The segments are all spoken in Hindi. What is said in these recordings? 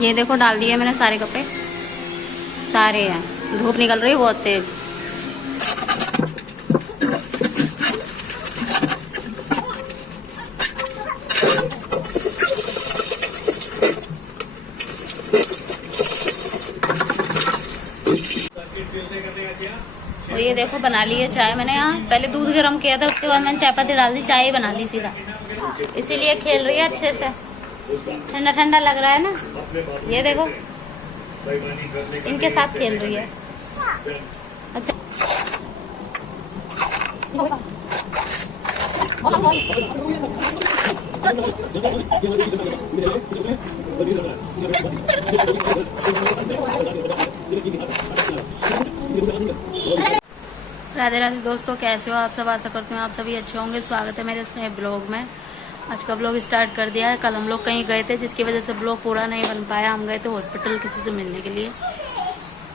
ये देखो डाल दिए मैंने सारे कपड़े, सारे हैं। धूप निकल रही है बहुत तेज। और ये देखो बना ली है चाय मैंने। यहाँ पहले दूध गर्म किया था, उसके बाद मैंने चाय पत्ती डाल दी, चाय ही बना ली सीधा। इसीलिए खेल रही है अच्छे से, ठंडा ठंडा लग रहा है ना। ये देखो इनके साथ खेल रही है। अच्छा राधे राधे दोस्तों, कैसे हो आप सब? आशा करती हूँ आप सभी अच्छे होंगे। स्वागत है मेरे इस नए ब्लॉग में। आज का ब्लॉग स्टार्ट कर दिया है। कल हम लोग कहीं गए थे जिसकी वजह से ब्लॉग पूरा नहीं बन पाया। हम गए थे हॉस्पिटल किसी से मिलने के लिए,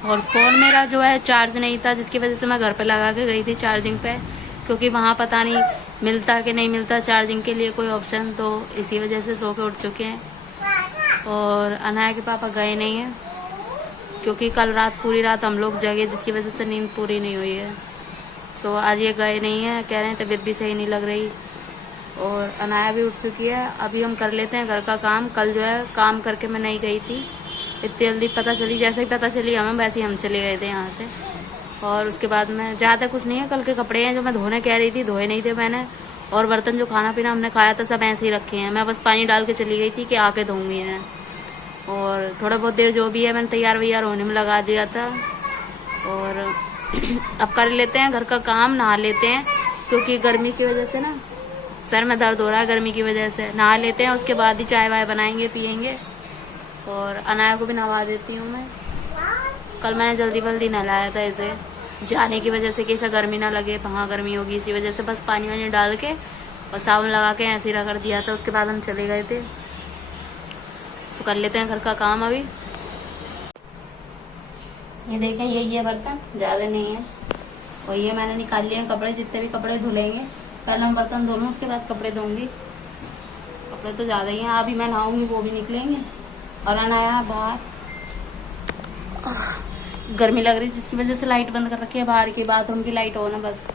और फ़ोन मेरा जो है चार्ज नहीं था, जिसकी वजह से मैं घर पे लगा के गई थी चार्जिंग पे, क्योंकि वहाँ पता नहीं मिलता कि नहीं मिलता चार्जिंग के लिए कोई ऑप्शन। तो इसी वजह से सो के उठ चुके हैं। और अनाया के पापा गए नहीं हैं क्योंकि कल रात पूरी रात हम लोग जगे, जिसकी वजह से नींद पूरी नहीं हुई है। सो आज ये गए नहीं हैं, कह रहे हैं तबीयत भी सही नहीं लग रही। और अनाया भी उठ चुकी है। अभी हम कर लेते हैं घर का काम। कल जो है काम करके मैं नहीं गई थी, इतनी जल्दी पता चली, जैसे ही पता चली हमें वैसे ही हम चले गए थे यहाँ से। और उसके बाद में ज़्यादा कुछ नहीं है, कल के कपड़े हैं जो मैं धोने कह रही थी, धोए नहीं थे मैंने। और बर्तन जो खाना पीना हमने खाया था सब ऐसे ही रखे हैं। मैं बस पानी डाल के चली गई थी कि आके धोऊंगी इन्हें। और थोड़ा बहुत देर जो भी है मैंने तैयार वैयार होने में लगा दिया था। और अब कर लेते हैं घर का काम, नहा लेते हैं, क्योंकि गर्मी की वजह से ना सर में दर्द हो रहा है। गर्मी की वजह से नहा लेते हैं, उसके बाद ही चाय वाय बनाएंगे पियेंगे। और अनाया को भी नहवा देती हूँ मैं। कल मैंने जल्दी जल्दी नहलाया था इसे, जाने की वजह से कि इसे गर्मी ना लगे, वहाँ गर्मी होगी, इसी वजह से बस पानी वानी डाल के और साबुन लगा के ऐसे ही रगड़ दिया था। उसके बाद हम चले गए थे। सो कर लेते हैं घर का काम अभी। ये देखें यही है बर्तन, ज़्यादा नहीं है। और ये मैंने निकाल लिए हैं कपड़े, जितने भी कपड़े धुलेंगे। पहले हम बर्तन धो लूँ, उसके बाद कपड़े धोंगी। कपड़े तो ज़्यादा ही हैं, अभी मैं नहाऊंगी वो भी निकलेंगे। और अनाया बाहर, गर्मी लग रही जिसकी वजह से लाइट बंद कर रखी है बाहर की, बाथरूम की लाइट हो ना बस।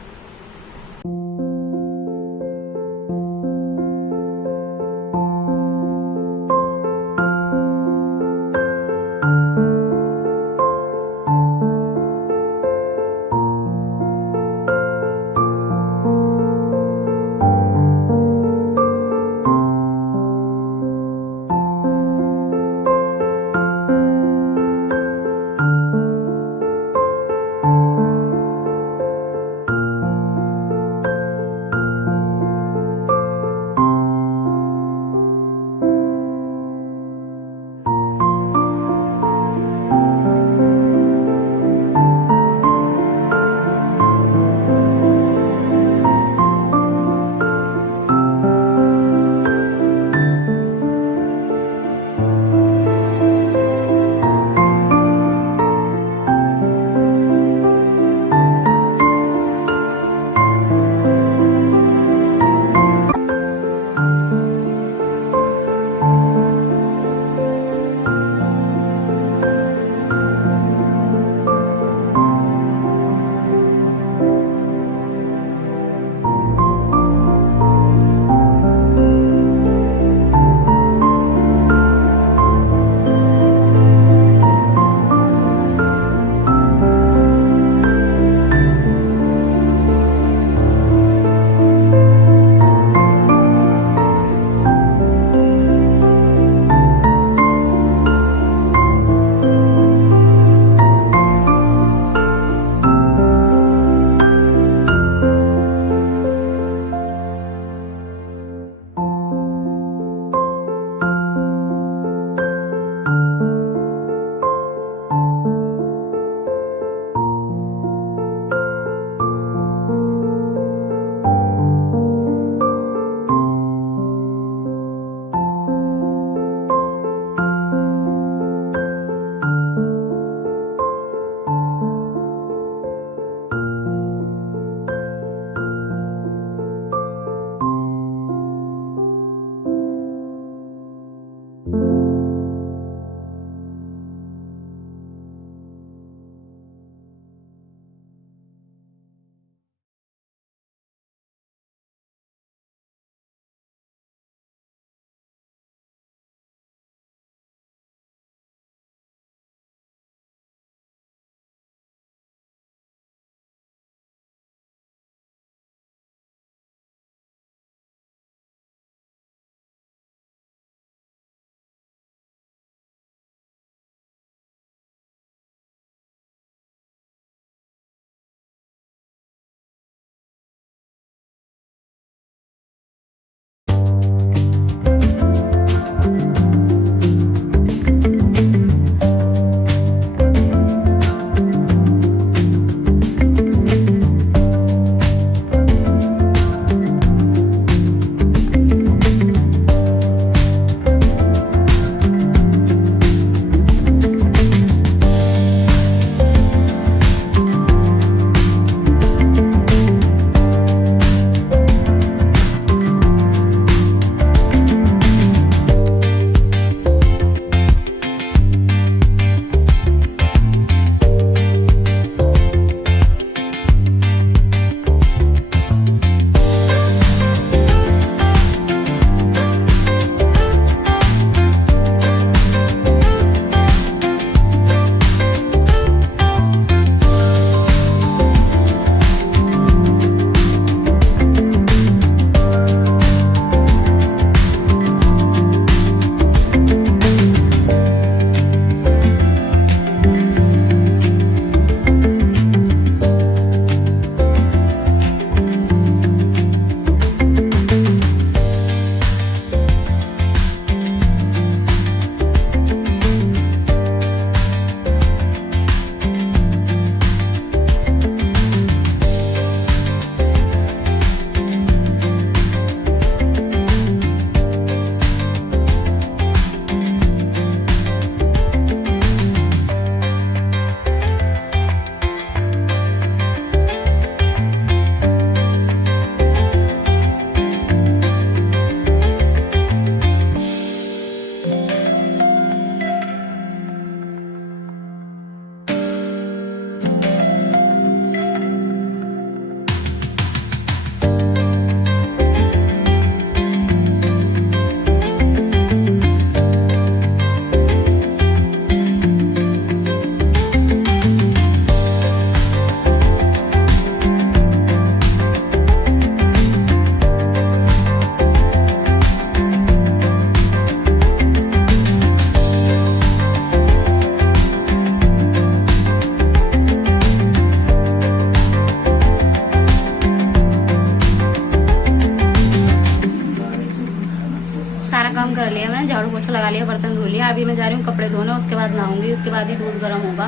लगा लिया, बर्तन धो लिया। अभी मैं जा रही हूँ कपड़े धोने, उसके बाद नहाऊंगी, उसके बाद ही दूध गर्म होगा।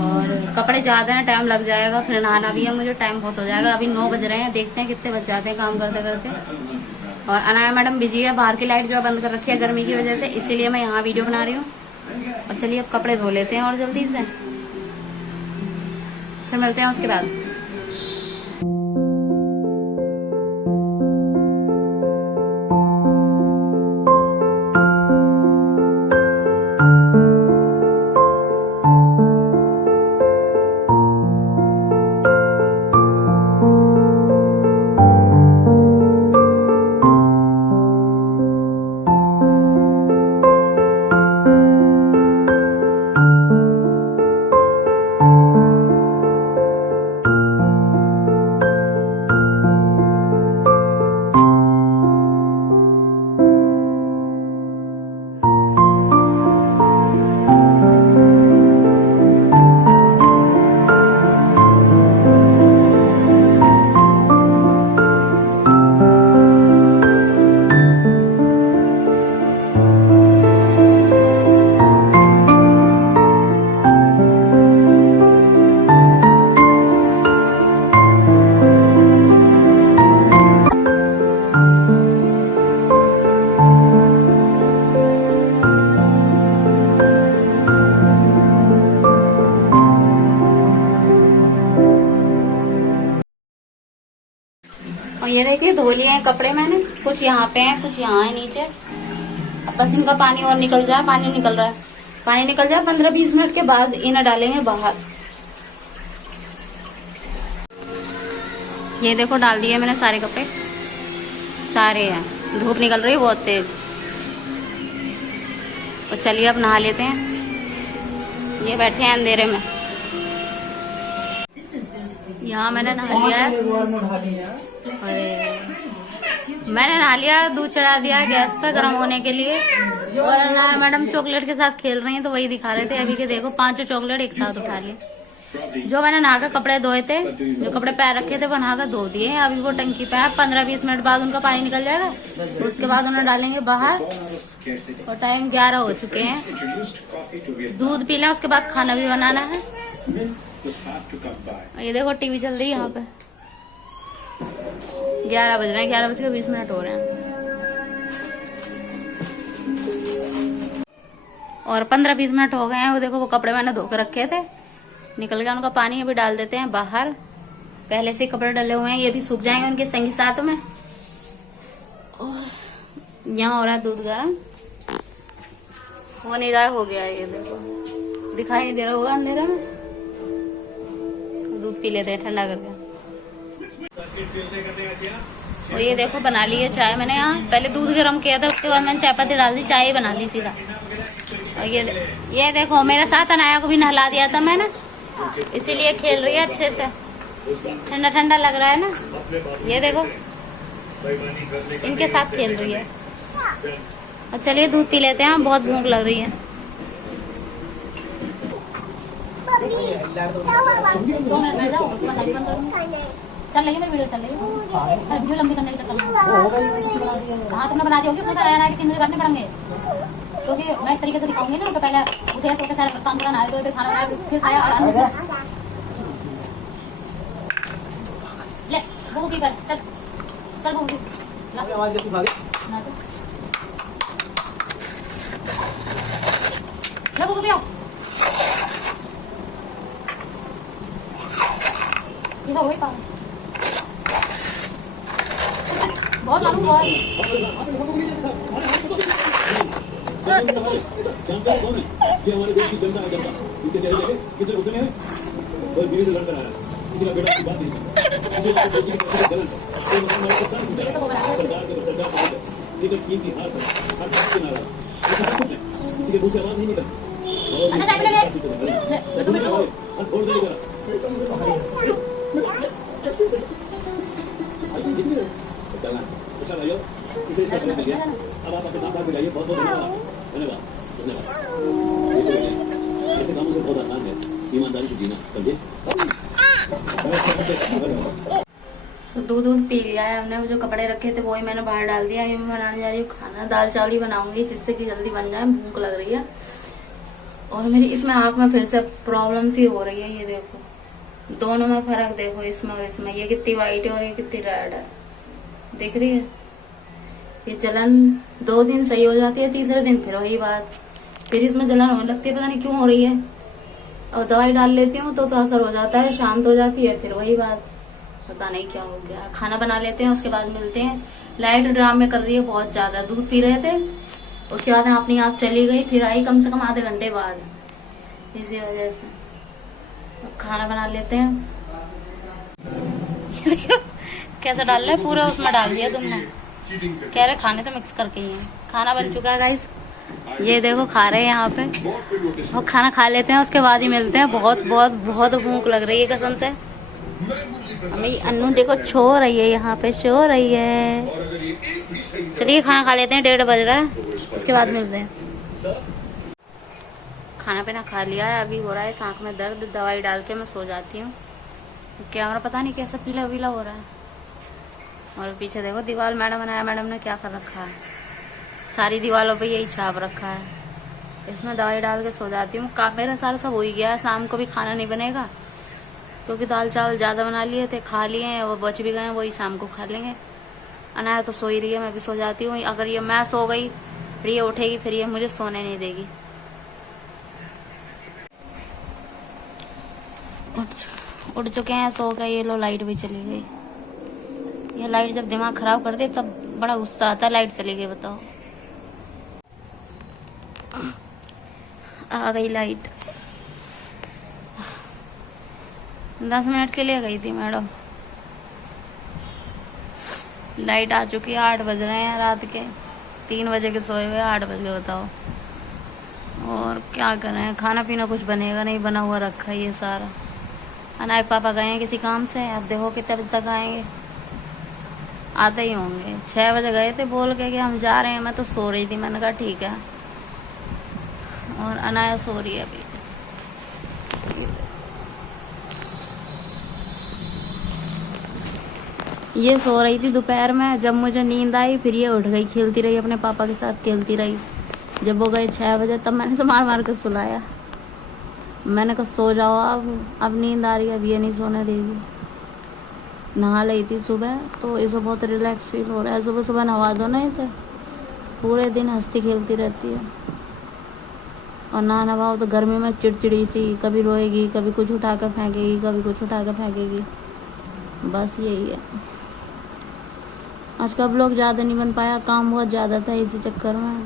और कपड़े ज़्यादा हैं, टाइम लग जाएगा, फिर नहाना भी है मुझे, टाइम बहुत हो जाएगा। अभी 9 बज रहे हैं, देखते हैं कितने बज जाते हैं काम करते करते। और अनाया मैडम बिजी है, बाहर की लाइट जो है बंद कर रखी है गर्मी की वजह से, इसीलिए मैं यहाँ वीडियो बना रही हूँ। और चलिए अब कपड़े धो लेते हैं और जल्दी से फिर मिलते हैं उसके बाद। और ये देखिए धो लिए हैं कपड़े मैंने, कुछ यहाँ पे हैं, कुछ यहाँ है नीचे। अब बस इनका पानी और निकल जाए, पानी निकल रहा है, पानी निकल जाए 15-20 मिनट के बाद इन्हें डालेंगे बाहर। ये देखो डाल दिए मैंने सारे कपड़े, सारे हैं, धूप निकल रही है बहुत तेज। और चलिए अब नहा लेते हैं, ये बैठे हैं अंधेरे में। यहाँ मैंने नहा लिया है, अरे मैंने नहा लिया, दूध चढ़ा दिया गैस पे गर्म होने के लिए। और ना मैडम चॉकलेट के साथ खेल रही हैं, तो वही दिखा रहे थे अभी के। देखो 5 चॉकलेट एक साथ उठा लिए। जो मैंने नहा कर कपड़े धोए थे, जो कपड़े पैर रखे थे वो नहा कर धो दिए। अभी वो टंकी पे है, 15-20 मिनट बाद उनका पानी निकल जाएगा, उसके बाद उन्हें डालेंगे बाहर। और टाइम 11 हो चुके हैं, दूध पी लें, उसके बाद खाना भी बनाना है। ये देखो टीवी चल रही है यहाँ पे, 11 बज रहे हैं, 11:20 हो रहे हैं। और 15-20 मिनट हो गए हैं। वो देखो वो कपड़े मैंने धो के रखे थे, निकल गया उनका पानी, अभी डाल देते हैं बाहर। पहले से कपड़े डले हुए हैं, ये भी सूख जाएंगे उनके संगी साथ में। और यहाँ हो रहा है दूध गर्म, हो नहीं रहा है, हो गया है। ये देखो दिखाई नहीं दे रहा होगा अंधेरा में, दूध पी लेते हैं ठंडा करके। और ये देखो बना ली है चाय मैंने यहाँ, पहले दूध गर्म किया था, उसके बाद मैंने चाय पत्ती डाल दी, चाय ही बना ली सीधा। और ये देखो मेरे साथ अनाया को भी नहला दिया था मैंने, इसीलिए खेल रही है अच्छे से, ठंडा ठंडा लग रहा है ना। ये देखो इनके साथ खेल रही है। और चलिए दूध पी लेते हैं, बहुत भूख लग रही है। चल रही है मेरी वीडियो, चल रही है वीडियो लंबी करने के चक्कर। हाँ तुमने बना दी होगी, किसी मुझे करने पड़ेंगे, क्योंकि मैं इस तरीके से दिखाऊंगी ना। तो पहले उठे सो के सारा काम करना है, तो फिर खाना बनाया, फिर खाया और ले वो भी कर, चल चल वो भी वो भी आओ, ये हो गई पागल, बहुत मालूम बहुत। हमारे देश की जनता है, जनता इनके चेहरे कितने गुस्से में है, कोई बीवी से लड़कर आ रहा है, किसी का बेटा की बात नहीं, किसी का बेटी की जलन है, कोई मुसलमान को सरकार के लेकिन की हार पर हर बात के नाराज, किसी के मुंह से आवाज नहीं निकलती। अब आप अपने काम पे जाइए, बहुत बहुत धन्यवाद धन्यवाद। ऐसे कामों से बहुत आसान है ईमानदारी से जीना, समझे। सो दूध पी लिया है हमने। वो जो कपड़े रखे थे वही मैंने बाहर डाल दिया। अभी मैं बनाने जा रही हूँ खाना। दाल चावल ही बनाऊंगी जिससे कि जल्दी बन जाए, भूख लग रही है। और मेरी इसमें आँख में फिर से प्रॉब्लम सी हो रही है। ये देखो, दोनों में फर्क देखो, इसमें और इसमें। ये कितनी वाइट है और ये कितनी रेड है, देख रही है। ये जलन 2 दिन सही हो जाती है, तीसरे दिन फिर वही बात, फिर इसमें जलन होने लगती है, पता नहीं क्यों हो रही है। और दवाई डाल लेती हूँ तो असर हो जाता है, शांत हो जाती है, फिर वही बात, पता नहीं क्या हो गया। खाना बना लेते हैं, उसके बाद मिलते हैं। लाइट ड्रामे कर रही है बहुत ज्यादा। दूध पी रहे थे, उसके बाद अपनी आप चली गई, फिर आई कम से कम आधे घंटे बाद, इसी वजह से। खाना बना लेते हैं। कैसे डाल रहे, पूरा उसमें डाल दिया तुमने। कह रहे खाने तो मिक्स करके ही है। खाना बन चुका है गाइस, ये देखो खा रहे हैं यहाँ पे। और खाना खा लेते हैं, उसके बाद ही मिलते हैं। बहुत बहुत बहुत भूख लग रही है कसम से। मेरी अन्नू देखो छो रही है, यहाँ पे छो रही है। चलिए खाना खा लेते हैं, 1:30 बज रहा है, उसके बाद मिलते हैं। खाना पीना खा लिया है, अभी हो रहा है आँख में दर्द। दवाई डाल के मैं सो जाती हूँ। कैमरा पता नहीं कैसा पीला पीला हो रहा है। और पीछे देखो दीवार मैडम बनाया, मैडम ने क्या कर रखा है, सारी दीवारों पे यही छाप रखा है। इसमें दवाई डाल के सो जाती हूँ। मेरा सारा सब हो ही गया है। शाम को भी खाना नहीं बनेगा क्योंकि दाल चावल ज़्यादा बना लिए थे, खा लिए हैं, वो बच भी गए हैं, वही शाम को खा लेंगे। अनाया तो सो ही रही है, मैं भी सो जाती हूँ। अगर ये मैं सो गई फिर ये उठेगी, फिर ये मुझे सोने नहीं देगी। उठ चुके हैं, सो गए। ये लो लाइट भी चली गई। ये लाइट जब दिमाग खराब कर दे तब बड़ा गुस्सा आता है। लाइट चली गई, बताओ। आ गई लाइट। 10 मिनट के लिए गई थी मैडम। लाइट आ चुकी है। 8 बज रहे हैं रात के। 3 बजे के सोए हुए, 8 बज गए, बताओ। और क्या करें, खाना पीना कुछ बनेगा नहीं, बना हुआ रखा है ये सारा। अनायक पापा गए हैं किसी काम से, अब देखो कितने बजे तक आएंगे। आते ही होंगे। 6 बजे गए थे बोल के कि हम जा रहे हैं। मैं तो सो रही थी, मैंने कहा ठीक है। और अनाया सो रही है अभी। ये सो रही थी दोपहर में, जब मुझे नींद आई फिर ये उठ गई, खेलती रही अपने पापा के साथ, खेलती रही। जब वो गए 6 बजे तब मैंने से मार मार के सुलाया। मैंने कहा सो जाओ, अब नींद आ रही है, अब ये नहीं सोने देगी। नहा ली थी सुबह तो इसे बहुत रिलैक्स फील हो रहा है। सुबह सुबह नहा दो ना इसे, पूरे दिन हंसती खेलती रहती है। और ना नहाओ तो गर्मी में चिड़चिड़ी सी, कभी रोएगी, कभी कुछ उठा कर फेंकेगी, कभी कुछ उठा कर फेंकेगी, बस यही है। आज का ब्लॉग ज़्यादा नहीं बन पाया, काम बहुत ज़्यादा था, इसी चक्कर में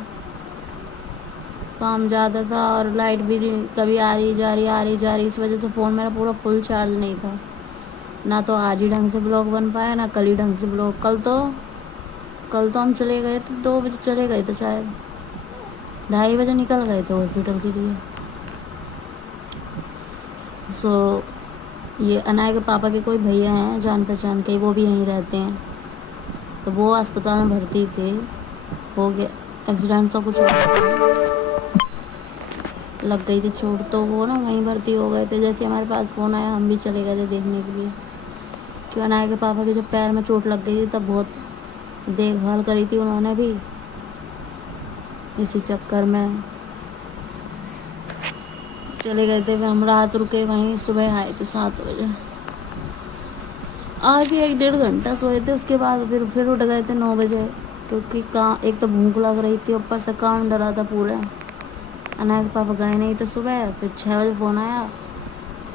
काम ज़्यादा था। और लाइट भी कभी आ रही जा रही, आ रही जा रही, इस वजह से फ़ोन मेरा पूरा फुल चार्ज नहीं था। ना तो आज ही ढंग से ब्लॉग बन पाया, ना कल ही ढंग से ब्लॉग। कल तो हम चले गए थे, 2 बजे चले गए थे शायद, 2:30 बजे निकल गए थे हॉस्पिटल के लिए। ये अनाया के पापा के कोई भैया हैं जान पहचान के, वो भी यहीं रहते हैं। तो वो अस्पताल में भर्ती थे, हो गया एक्सीडेंट सा कुछ लग गई थी चोट, तो वो ना वहीं भर्ती हो गए थे। जैसे हमारे पास फ़ोन आया हम भी चले गए थे देखने के लिए। क्यों अनाया के पापा के जब पैर में चोट लग गई थी तब बहुत देखभाल करी थी उन्होंने भी, इसी चक्कर में चले गए थे। फिर हम रात रुके वहीं, सुबह आए थे 7 बजे। आगे 1-1.5 घंटा सोए थे, उसके बाद फिर उठ गए थे 9 बजे, क्योंकि एक तो भूख लग रही थी, ऊपर से काम डरा था पूरा। अनाया के पापा गए नहीं तो सुबह, फिर 6 बजे फ़ोन आया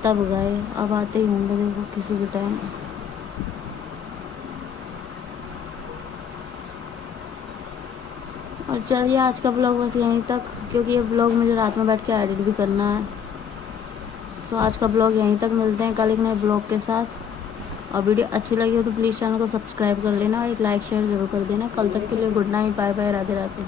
तब गए। अब आते ही होंगे देखो किसी भी टाइम। और चलिए आज का ब्लॉग बस यहीं तक, क्योंकि ये ब्लॉग मुझे रात में बैठ के एडिट भी करना है। सो आज का ब्लॉग यहीं तक, मिलते हैं कल एक नए ब्लॉग के साथ। और वीडियो अच्छी लगी हो तो प्लीज़ चैनल को सब्सक्राइब कर लेना और एक लाइक शेयर ज़रूर कर देना। कल तक के लिए good night, bye bye, Radhe Radhe.